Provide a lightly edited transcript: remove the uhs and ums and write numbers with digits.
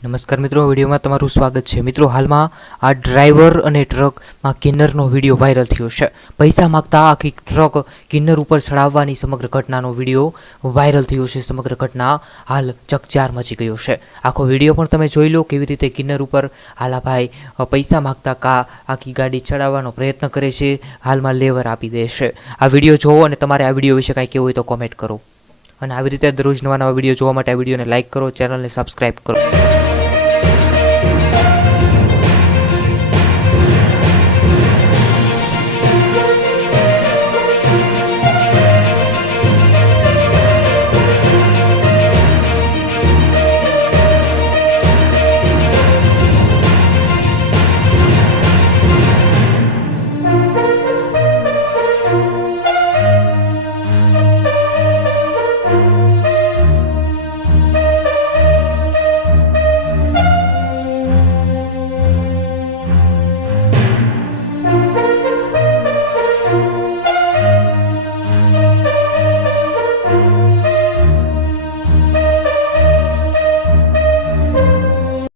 નમસ્કાર મિત્રો, વિડીયોમાં તમારું સ્વાગત છે। મિત્રો, હાલમાં આ ડ્રાઈવર અને ટ્રકમાં કિન્નરનો વિડીયો વાયરલ થયો છે। પૈસા માગતા આખી ટ્રક કિન્નર ઉપર ચડાવવાની સમગ્ર ઘટનાનો વિડીયો વાયરલ થયો છે। સમગ્ર ઘટના હાલ ચકચાર મચી ગયો છે। આખો વિડીયો પણ તમે જોઈ લો, કેવી રીતે કિન્નર ઉપર હાલ આ ભાઈ પૈસા માગતા આખી ગાડી ચડાવવાનો પ્રયત્ન કરે છે, હાલમાં લેવર આપી દે છે। આ વિડીયો જોવો અને તમારે આ વિડીયો વિશે કાંઈ કહેવું હોય તો કોમેન્ટ કરો, અને આવી રીતે દરરોજ નવા વિડીયો જોવા માટે આ વિડીયોને લાઇક કરો, ચેનલને સબસ્ક્રાઈબ કરો।